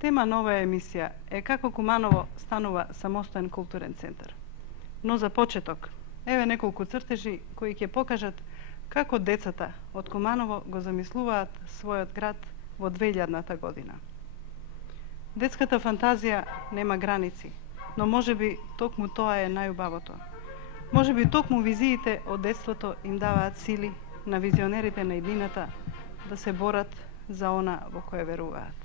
Тема на оваа емисија е како Куманово станува самостоен културен центар. Но за почеток, еве неколку цртежи кои ќе покажат како децата од Куманово го замислуваат својот град во 2000-та година. Детската фантазија нема граници, но можеби токму тоа е најубавото. Можеби токму визиите од детството им даваат сили на визионерите на иднината да се борат за она во кое веруваат.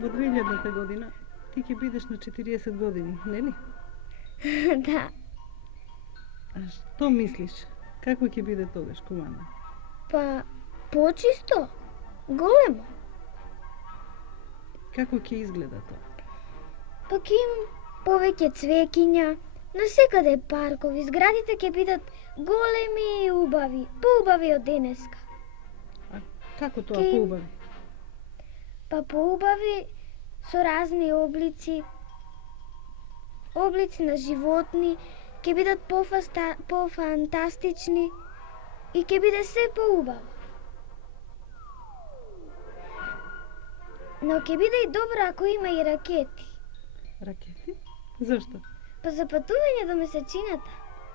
Во 2000-та година ти ќе бидеш на 40 години, нели? Да. А што мислиш? Како ќе биде тогаш Куманово? Па, почисто, големо. Како ќе изгледа тоа? Па ќе има повеќе цвеќиња, насекаде паркови, зградите ќе бидат големи и убави, поубави од денеска. А како тоа поубави? Па поубави со разни облици на животни, ќе бидат пофантастични и ќе биде се поубаво. Но ќе биде и добро ако има и ракети. Ракети? Зашто? Па за патување до месечината.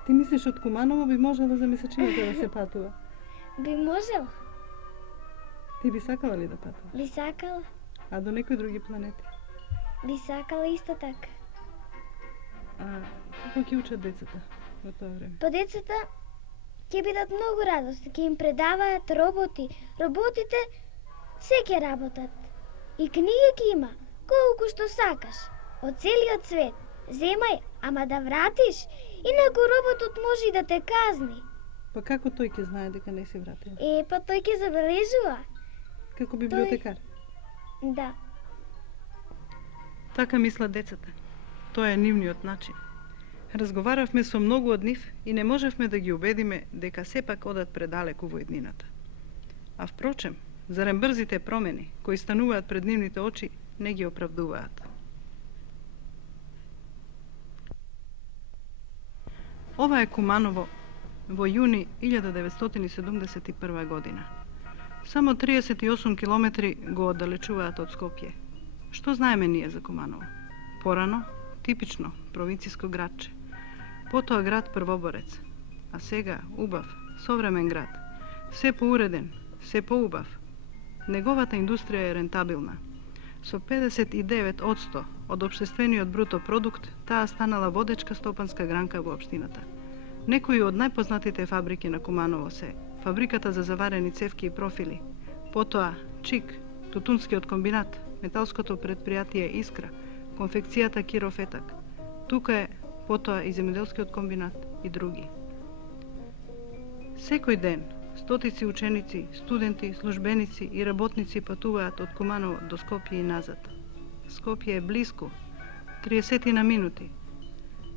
Ти мислиш од Куманово би можело за месечината да се патува? Би можела. Ти би сакала ли да патува? Би сакала. А до некои други планети? Би сакала исто така. А како ќе учат децата во тоа време? Па децата ќе бидат многу радосни, ќе им предаваат роботи. Роботите се ќе работат. И книги ќе има, колку што сакаш, од целиот свет. Земај, ама да вратиш, инаку роботот може и да те казни. Па како тој ќе знае дека не си вратил? Па тој ќе забележува. Како библиотекар? Да. Така мислат децата. Тоа е нивниот начин. Разговаравме со многу од нив и не можевме да ги убедиме дека сепак одат предалеку во иднината. А впрочем, зарем брзите промени кои стануваат пред нивните очи не ги оправдуваат. Ова е Куманово во јуни 1971 година. Само 38 километри го оддалечуваат од Скопје. Што знаеме ние за Куманово? Порано, типично провинциско градче. Потоа град првоборец. А сега убав, современ град. Се поуреден, се поубав. Неговата индустрија е рентабилна. Со 59% од општествениот бруто продукт, таа станала водечка стопанска гранка во општината. Некои од најпознатите фабрики на Куманово се фабриката за заварени цевки и профили, потоа ЧИК, тутунскиот комбинат, металското предпријатие Искра, конфекцијата Кирофетак. Тука е потоа и земјоделскиот комбинат и други. Секој ден стотици ученици, студенти, службеници и работници патуваат од Куманово до Скопје и назад. Скопје е блиску, 30 на минути.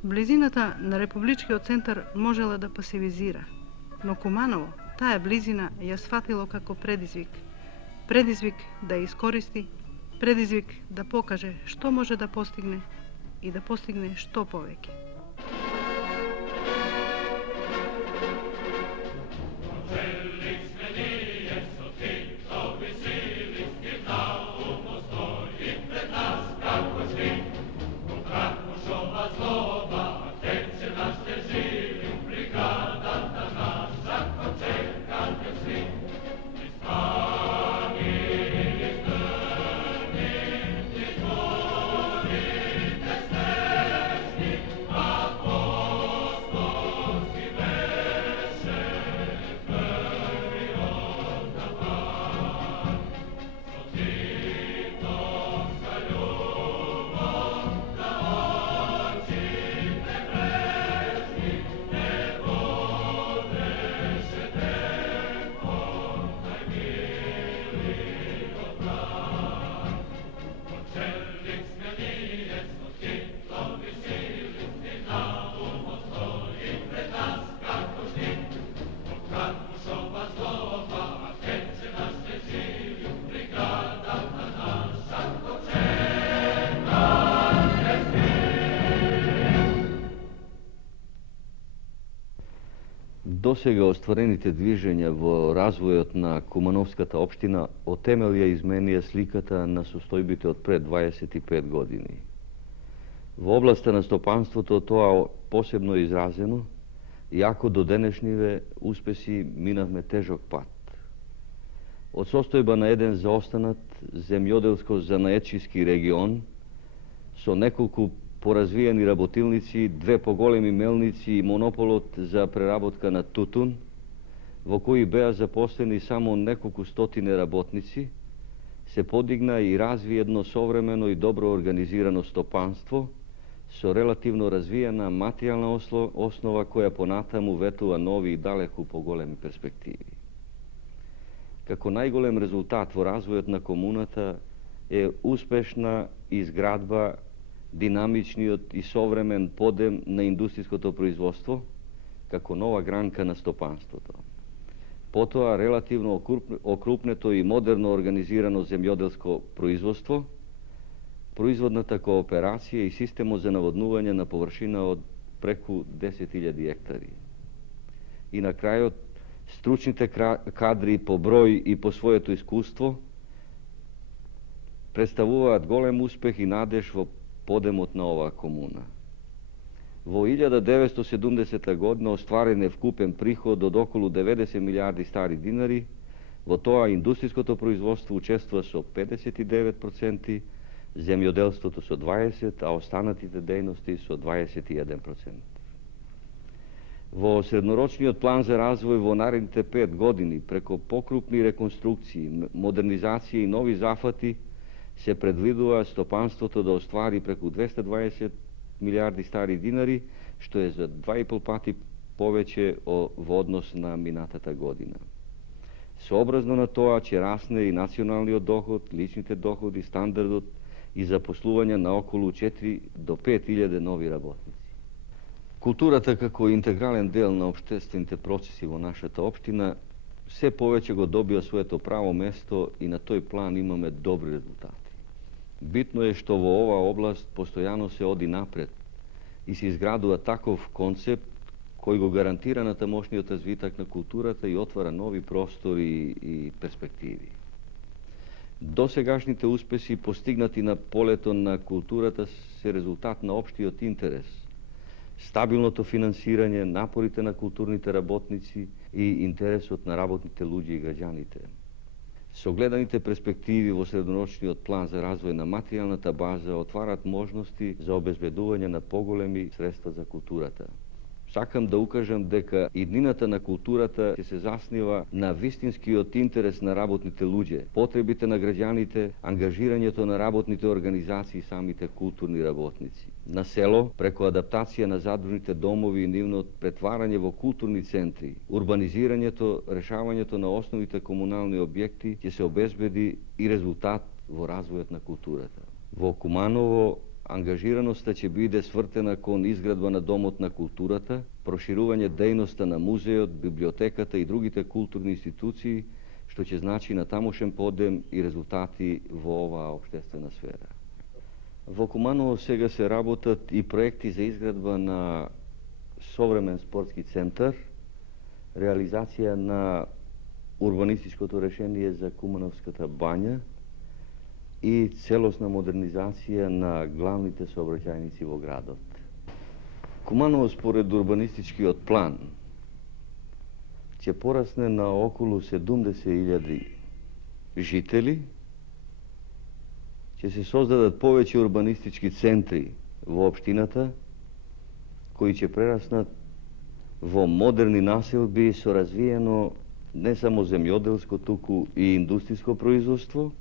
Близината на Републичкиот центар можела да пасивизира, но Куманово таа близина ја сфатило како предизвик. Предизвик да ја искористи, предизвик да покаже што може да постигне и да постигне што повеќе. досега остварените движења во развојот на Кумановската општина од темел ја изменија сликата на состојбите од пред 25 години. Во областа на стопанството тоа посебно е изразено, иако до денешниве успеси минавме тежок пат. Од состојба на еден заостанат земјоделско-занаетчиски регион со неколку поразвиени работилници, две поголеми мелници и монополот за преработка на тутун, во кои беа запослени само неколку стотини работници, се подигна и разви едно современо и добро организирано стопанство со релативно развиена материјална основа која понатаму ветува нови и далеку поголеми перспективи. Како најголем резултат во развојот на комуната е успешна изградба динамичниот и современ подем на индустријското производство како нова гранка на стопанството. Потоа релативно окрупнето и модерно организирано земјоделско производство, производната кооперација и системот за наводнување на површина од преку 10.000 хектари. И на крајот, стручните кадри по број и по своето искуство представуваат голем успех и надеж во подемот на оваа комуна. Во 1970 година остварен е вкупен приход од околу 90 милиарди стари динари, во тоа индустријското производство учествува со 59%, земјоделството со 20%, а останатите дејности со 21%. Во среднорочниот план за развој во наредните 5 години, преку покрупни реконструкции, модернизација и нови зафати, се предвидува стопанството да оствари преку 220 милиарди стари динари, што е за 2,5 пати повеќе во однос на минатата година. Сообразно на тоа ќе расне и националниот доход, личните доходи, стандардот и запослување на околу 4 до 5.000 нови работници. Културата како интегрален дел на општествените процеси во нашата општина се повеќе го добија своето право место и на тој план имаме добри резултати. Битно е што во оваа област постојано се оди напред и се изградува таков концепт кој го гарантира натамошниот развиток на културата и отвара нови простори и перспективи. Досегашните успеси постигнати на полето на културата се резултат на општиот интерес, стабилното финансирање, напорите на културните работници и интересот на работните луѓе и граѓаните. Согледаните перспективи во среднорочниот план за развој на материјалната база отварат можности за обезбедување на поголеми средства за културата. Сакам да укажам дека иднината на културата ќе се заснива на вистинскиот интерес на работните луѓе, потребите на граѓаните, ангажирањето на работните организации и самите културни работници. На село, преку адаптација на задружните домови и нивното претварање во културни центри, урбанизирањето, решавањето на основните комунални објекти ќе се обезбеди и резултат во развојот на културата. Во Куманово ангажираноста ќе биде свртена кон изградба на Домот на културата, проширување дејноста на музеот, библиотеката и другите културни институции, што ќе значи натамошен подем и резултати во оваа општествена сфера. Во Куманово сега се работат и проекти за изградба на современ спортски центар, реализација на урбанистичкото решение за Кумановската бања и целосна модернизација на главните сообраќајници во градот. Куманово според урбанистичкиот план ќе порасне на околу 70.000 жители, ќе се создадат повеќе урбанистички центри во општината, кои ќе прераснат во модерни населби со развиено не само земјоделско, туку и индустријско производство,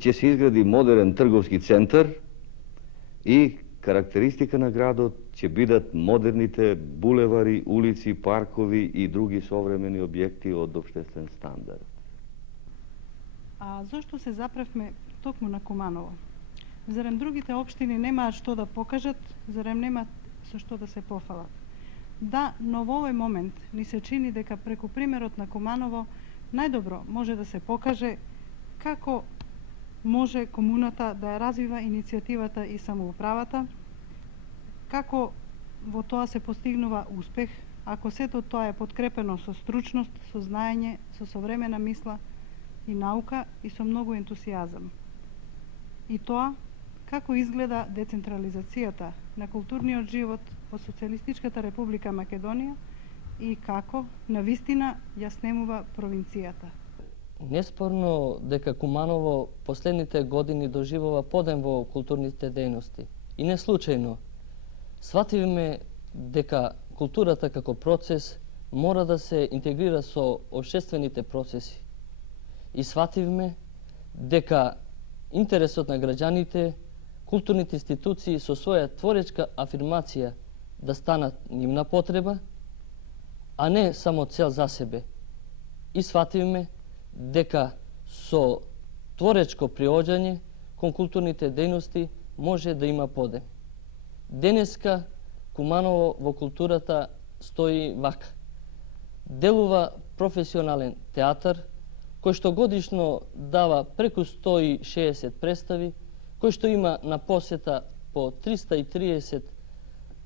ќе се изгради модерен трговски центар и карактеристика на градот ќе бидат модерните булевари, улици, паркови и други современи објекти од општествен стандард. А зошто се запревме токму на Куманово? Зарем другите општини немаат што да покажат, зарем немаат со што да се пофалат? Да, но во овој момент ни се чини дека преку примерот на Куманово најдобро може да се покаже како може комуната да ја развива иницијативата и самоуправата, како во тоа се постигнува успех ако сето тоа е подкрепено со стручност, со знаење, со современа мисла и наука и со многу ентусијазам. И тоа како изгледа децентрализацијата на културниот живот во Социјалистичката република Македонија и како навистина ја снемува провинцијата. Неспорно дека Куманово последните години доживува подем во културните дејности. И не случајно. Свативме дека културата како процес мора да се интегрира со општествените процеси. И свативме дека интересот на граѓаните, културните институции со своја творечка афирмација да станат нивна потреба, а не само цел за себе. И свативме дека со творечко приоѓање кон културните дејности може да има подем. Денеска Куманово во културата стои вака. Делува професионален театар, кој што годишно дава преку 160 представи, кој што има на посета по 330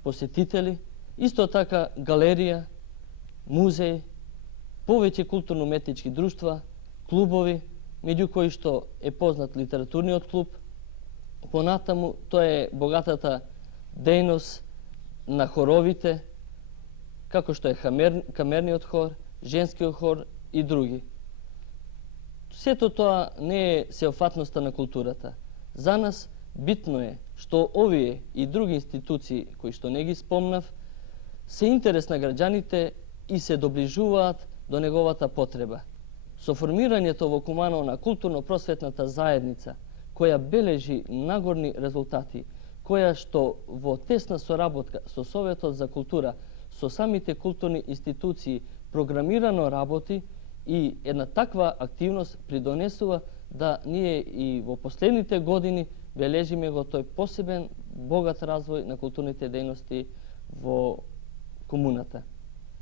посетители, исто така галерија, музеј, повеќе културно-уметнички друштва, клубови, меѓу кои што е познат литературниот клуб. Понатаму, тоа е богатата дејност на хоровите, како што е камерниот хор, женскиот хор и други. Сето тоа не е сеопфатноста на културата. За нас битно е што овие и други институции, кои што не ги спомнав, се интерес на граѓаните и се доближуваат до неговата потреба. Со формирањето во Куманово на културно-просветната заедница, која бележи нагорни резултати, која што во тесна соработка со Советот за култура, со самите културни институции програмирано работи, и една таква активност придонесува да ние и во последните години бележиме го тој посебен богат развој на културните дејности во комуната.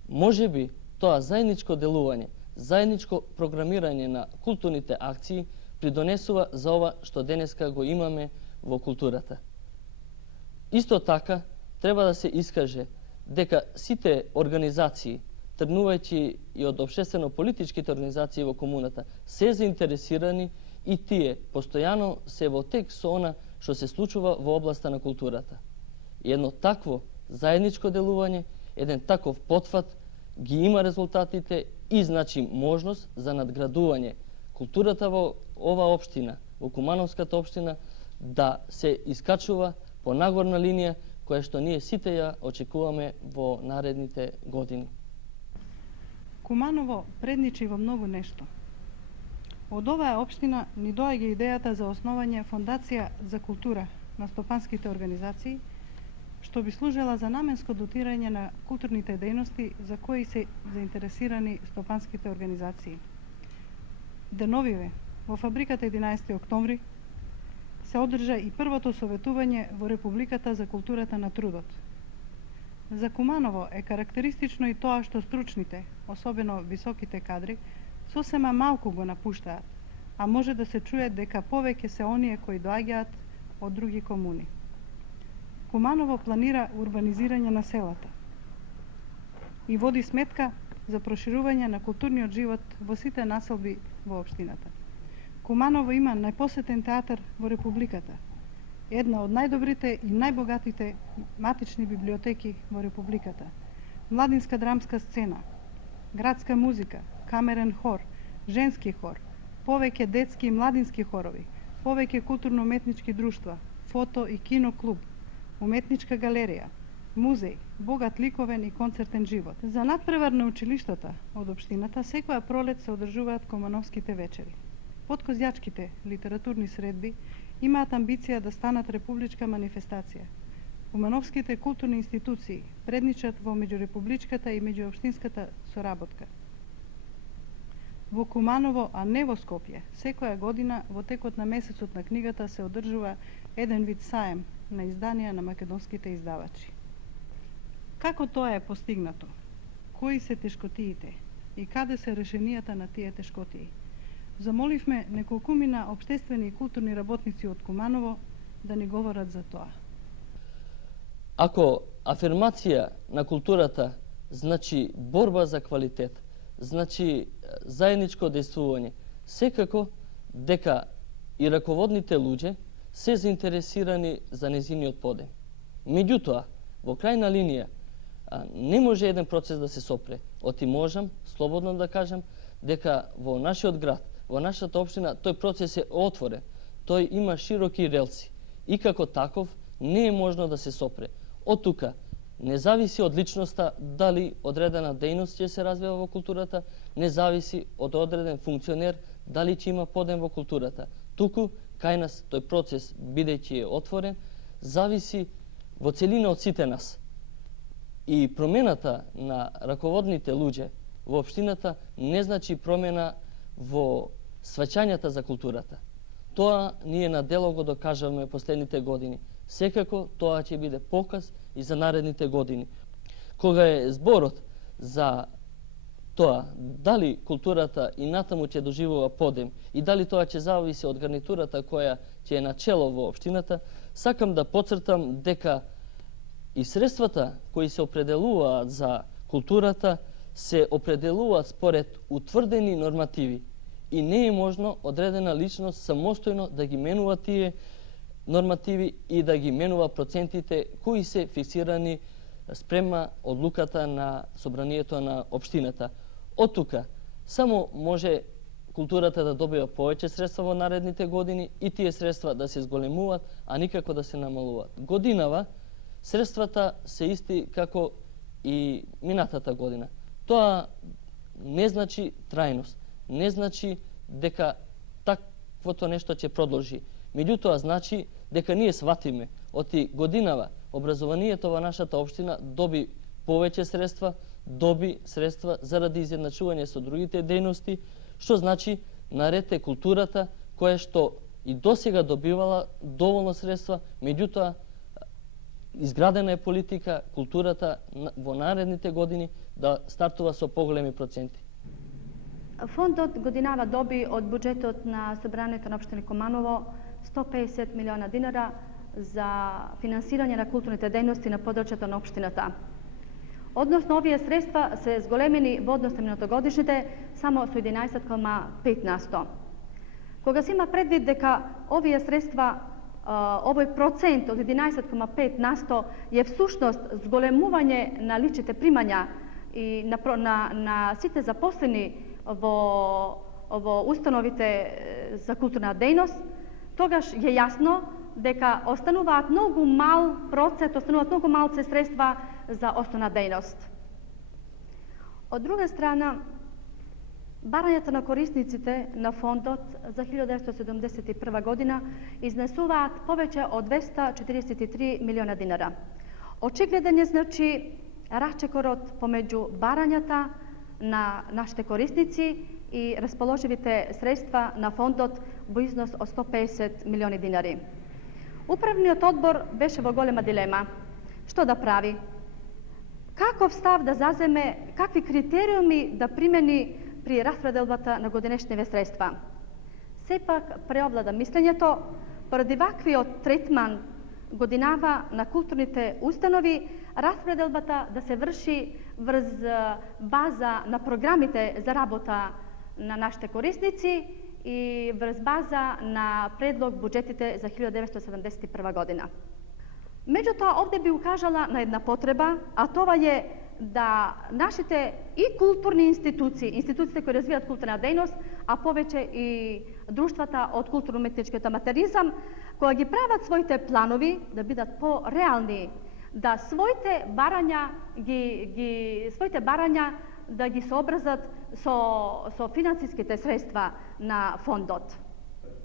Може би тоа заедничко делување, заедничко програмирање на културните акции придонесува за ова што денеска го имаме во културата. Исто така, треба да се искаже дека сите организации, тргнувајќи и од општествено-политичките организации во комуната, се заинтересирани и тие постојано се во тек со она што се случува во областа на културата. И едно такво заедничко делување, еден таков потфат ги има резултатите и значи можност за надградување културата во ова општина, во Кумановската општина, да се искачува по нагорна линија која што ние сите ја очекуваме во наредните години. Куманово предничи во многу нешто. Од оваа општина ни доаѓа идејата за основање фондација за култура на стопанските организации, што би служела за наменско дотирање на културните дејности за кои се заинтересирани стопанските организации. Деновиве, во фабриката 11 октомври, се одржа и првото советување во Републиката за културата на трудот. За Куманово е карактеристично и тоа што стручните, особено високите кадри, сосема малку го напуштаат, а може да се чуе дека повеќе се оние кои доаѓаат од други комуни. Куманово планира урбанизирање на селата и води сметка за проширување на културниот живот во сите населби во општината. Куманово има најпосетен театар во Републиката, една од најдобрите и најбогатите матични библиотеки во Републиката, младинска драмска сцена, градска музика, камерен хор, женски хор, повеќе детски и младински хорови, повеќе културно-уметнички друштва, фото и кино клуб, уметничка галерија, музеј, богат ликовен и концертен живот. За надпревар на училиштата од општината секоја пролет се одржуваат Кумановските вечери. Подкозјачките литературни средби имаат амбиција да станат републичка манифестација. Кумановските културни институции предничат во меѓурепубличката и меѓуопштинската соработка. Во Куманово, а не во Скопје, секоја година во текот на месецот на книгата се одржува еден вид саем на изданија на македонските издавачи. Како тоа е постигнато? Кои се тешкотиите и каде се решенијата на тие тешкотии? Замоливме неколкумина општествени и културни работници од Куманово да ни говорат за тоа. Ако афирмација на културата значи борба за квалитет, значи заедничко действување. Секако дека и раководните луѓе се заинтересирани за незиниот подем. Меѓутоа, во крајна линија, не може еден процес да се сопре. Оти можам слободно да кажам дека во нашиот град, во нашата општина, тој процес е отворен. Тој има широки релси. И како таков не е можно да се сопре. Од тука не зависи од личноста дали одредена дејност ќе се развива во културата, не зависи од одреден функционер дали ќе има подем во културата. Туку, кај нас тој процес, бидејќи е отворен, зависи во целина од сите нас. И промената на раководните луѓе во општината не значи промена во сваќањата за културата. Тоа ние на дело го докажавме последните години. Секако тоа ќе биде показ и за наредните години. Кога е зборот за тоа дали културата и натаму ќе доживува подем и дали тоа ќе зависи од гарнитурата која ќе е начело во општината, сакам да потцртам дека и средствата кои се определуваат за културата се определуваат според утврдени нормативи и не е можно одредена личност самостојно да ги менува тие нормативи и да ги менува процентите кои се фиксирани спрема одлуката на собранието на општината. Од тука само може културата да добива повеќе средства во наредните години и тие средства да се зголемуваат, а никако да се намалуваат. Годинава средствата се исти како и минатата година. Тоа не значи трајност, не значи дека таквото нешто ќе продолжи. Меѓутоа значи дека ние сватиме оти годинава образованието во нашата општина доби повеќе средства, доби средства заради изедначување со другите дејности, што значи наред е културата која што и досега добивала доволно средства, меѓутоа изградена е политика културата во наредните години да стартува со поголеми проценти. Фондот годинава доби од буџетот на Собранието на општина Куманово 150 милиона динара за финансирање на културните дејности на подрачјето на општината. Односно, овие средства се зголемени во однос на минатогодишните само со 11,5%. Кога се има предвид дека овие средства, овој процент од 11,5% е всушност зголемување на личните примања и на сите запослени во установите за културна дејност, тогаш е јасно дека остануваат многу мал процент, остануваат многу малце средства за основна дејност. Од друга страна, барањата на корисниците на фондот за 1971 година изнесуваат повеќе од 243 милиона динара. Очигледен е значи рачекорот помеѓу барањата на нашите корисници и расположивите средства на фондот во износ од 150 милиони динари. Управниот одбор беше во голема дилема. Што да прави? Каков став да заземе, какви критериуми да примени при распределбата на годинешниве средства? Сепак преовлада мислењето, поради ваквиот третман годинава на културните установи, распределбата да се врши врз база на програмите за работа на нашите корисници и врз база на предлог буџетите за 1971 година. Меѓутоа, овде би укажала на една потреба, а тоа е да нашите и културни институции, институциите кои развиваат културна дејност, а повеќе и друштвата од културно-уметничкиот аматеризам, кога ги прават своите планови да бидат по-реални, да своите барања да ги сообразат со финансиските средства на фондот.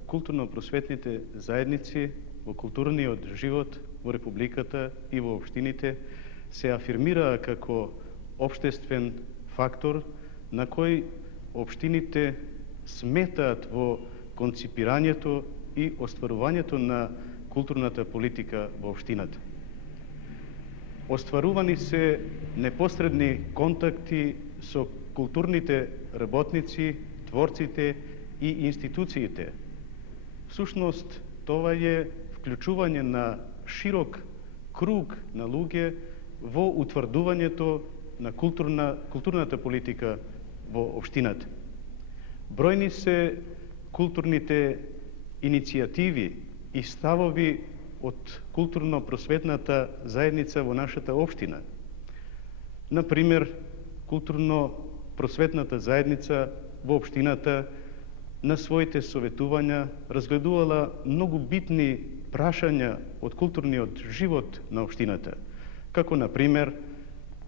Културно-просветните заедници во културниот живот во Републиката и во општините се афирмираа како општествен фактор на кој општините сметаат во конципирањето и остварувањето на културната политика во општината. Остварувани се непосредни контакти со културните работници, творците и институциите. Всушност, тоа е вклучување на широк круг на луѓе во утврдувањето на културната политика во општината. Бројни се културните иницијативи и ставови од културно-просветната заедница во нашата општина. Например, културно-просветната заедница во општината на своите советувања разгледувала многу битни прашања од културниот живот на општината, како например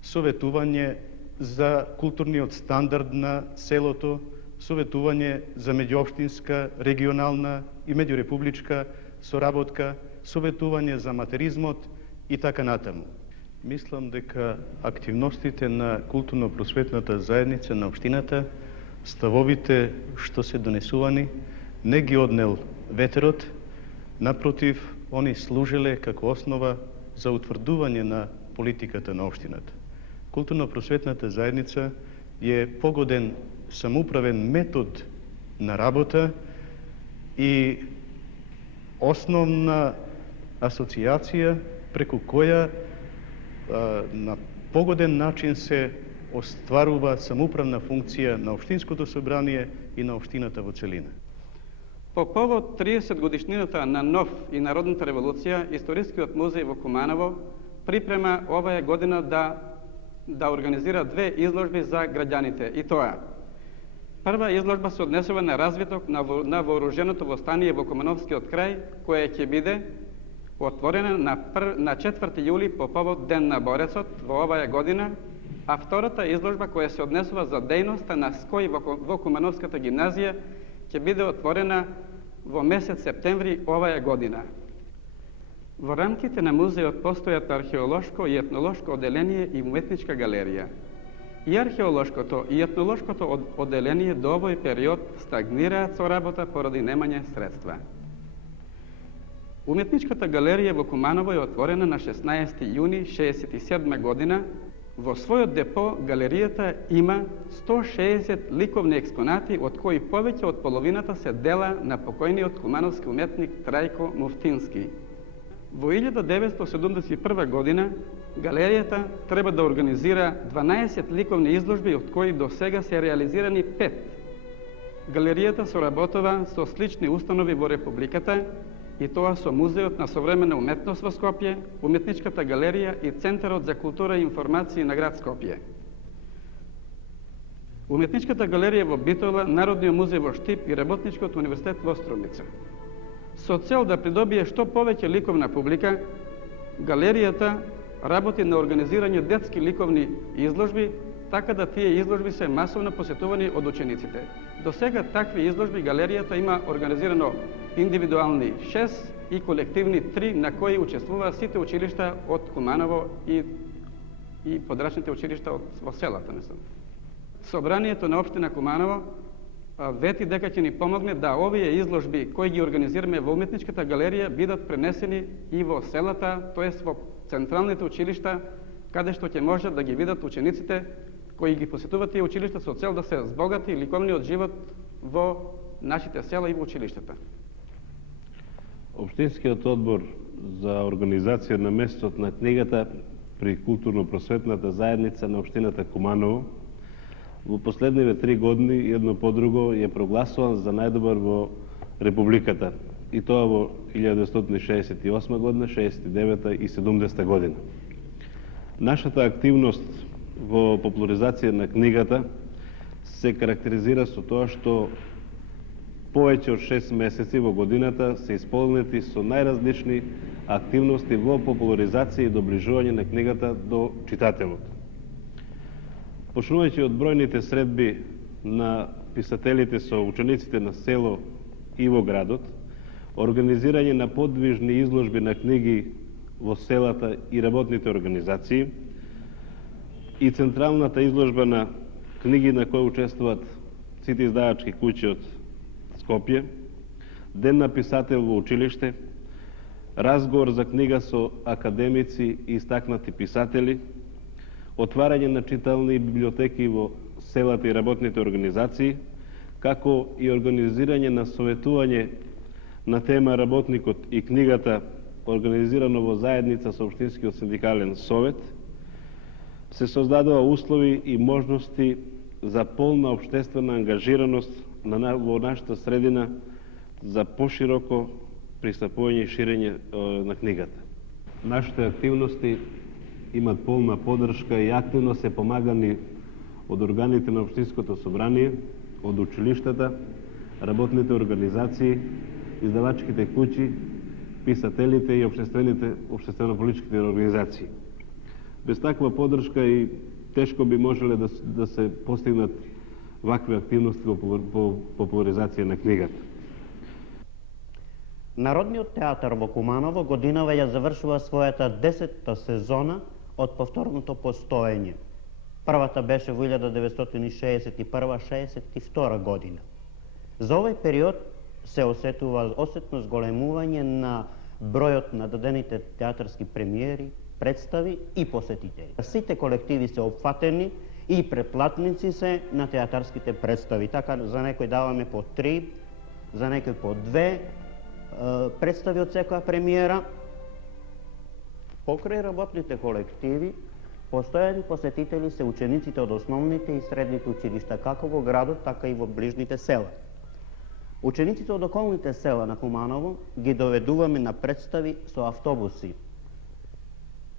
советување за културниот стандард на селото, советување за меѓуопштинска, регионална и меѓурепубличка соработка, советување за материзмот и така натаму. Мислам дека активностите на културно-просветната заедница на општината, ставовите што се донесувани, не ги однел ветерот, напротив, они служеле како основа за утврдување на политиката на општината. Културно-просветната заедница е погоден самоуправен метод на работа и основна асоциација преку која на погоден начин се остварува самоуправна функција на општинското собрание и на општината во целина. По повод 30 годишнината на НОВ и Народната револуција, Историскиот музеј во Куманово припрема оваа година да организира две изложби за граѓаните. И тоа: прва изложба се однесува на развиток на вооруженото востание во Кумановскиот крај, која ќе биде отворена на 4 јули по повод Ден на борецот во оваа година, а втората изложба, која се однесува за дејноста на СКОИ во Кумановската гимназија, ќе биде отворена во месец септември оваа година. Во рамките на музејот постојат археолошко и етнолошко оделение и уметничка галерија. И археолошкото и етнолошкото оделение до овој период стагнираат со работа поради немање средства. Уметничката галерија во Куманово е отворена на 16 јуни 1967 година. Во својот депо галеријата има 160 ликовни експонати, од кои повеќе од половината се дела на покојниот кумановски уметник Трајко Муфтински. Во 1971 година галеријата треба да организира 12 ликовни изложби, од кои до сега се реализирани 5. Галеријата соработува со слични установи во Републиката, и тоа со Музеот на современа уметност во Скопје, Уметничката галерија и Центарот за култура и информации на град Скопје. Уметничката галерија во Битола, Народниот музеј во Штип и Работничкиот универзитет во Струмица. Со цел да придобие што повеќе ликовна публика, галеријата работи на организирање детски ликовни изложби, така да тие изложби се масовно посетувани од учениците. До сега такви изложби галеријата има организирано индивидуални 6 и колективни 3, на кои учествуваат сите училишта од Куманово и подрачните училишта во селата. Собранието на општина Куманово вети дека ќе ни помогне да овие изложби кои ги организираме во Уметничката галерија бидат пренесени и во селата, тоест во централните училишта, каде што ќе можат да ги видат учениците кои ги посетуваат тие училишта со цел да се збогати ликовниот живот во нашите села и во училиштата. Општинскиот одбор за организација на месецот на книгата при културно-просветната заедница на општината Куманово во последниве 3 години едно по друго е прогласуван за најдобар во Републиката, и тоа во 1968 година, 69 и 70 година. Нашата активност во популаризација на книгата се карактеризира со тоа што повеќе од 6 месеци во годината се исполнети со најразлични активности во популаризација и доближување на книгата до читателот. Почнувајќи од бројните средби на писателите со учениците на село и во градот, организирање на подвижни изложби на книги во селата и работните организации, и централната изложба на книги на кои учествуваат сите издавачки куќи од Скопје, Ден на писател во училиште, разговор за книга со академици и истакнати писатели, отварање на читални библиотеки во селата и работните организации, како и организирање на советување на тема Работникот и книгата, организирано во заедница со Општинскиот синдикален совет, се создадува услови и можности за полна општествена ангажираност во нашата средина за пошироко пристапување и ширење на книгата. Нашите активности имат полна поддршка и активно се помагани од органите на Општинското собрание, од училиштата, работните организации, издавачките куќи, писателите и општествено-политичките организации. Без таква поддршка и тешко би можеле да се постигнат вакви активности по популаризација на книгата. Народниот театар во Куманово годинава ја завршува својата 10-та сезона од повторното постоење. Првата беше во 1961-62 година. За овој период се осетува осетно зголемување на бројот на дадените театарски премиери, представи и посетители. Сите колективи се опфатени и претплатници се на театарските представи. Така за некој даваме по 3, за некој по 2 представи од секоја премиера. Покрај работните колективи, постојани посетители се учениците од основните и средните училишта, како во градот, така и во ближните села. Учениците од околните села на Куманово ги доведуваме на представи со автобуси,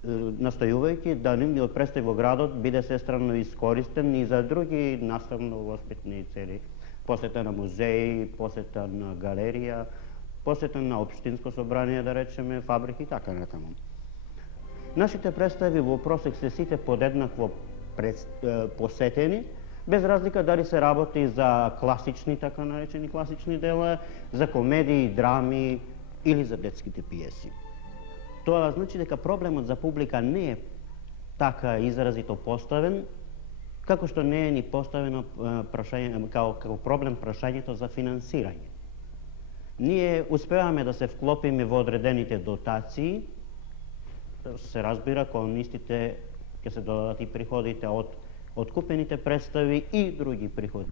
настојувајќи да нивниот представи во градот биде сестранно искористен и за други наставно-воспитни цели. Посета на музеи, посета на галерија, посета на Општинско собрание, да речеме, фабрики и така натаму. Нашите представи во просек се сите подеднакво посетени, без разлика дали се работи за класични, така наречени класични дела, за комедии, драми или за детските пиеси. Тоа значи дека проблемот за публика не е така изразито поставен, како што не е ни поставено како проблем прашањето за финансирање. Ние успеваме да се вклопиме во одредените дотации, се разбира, кон истите ќе се додадат и приходите од купените представи и други приходи.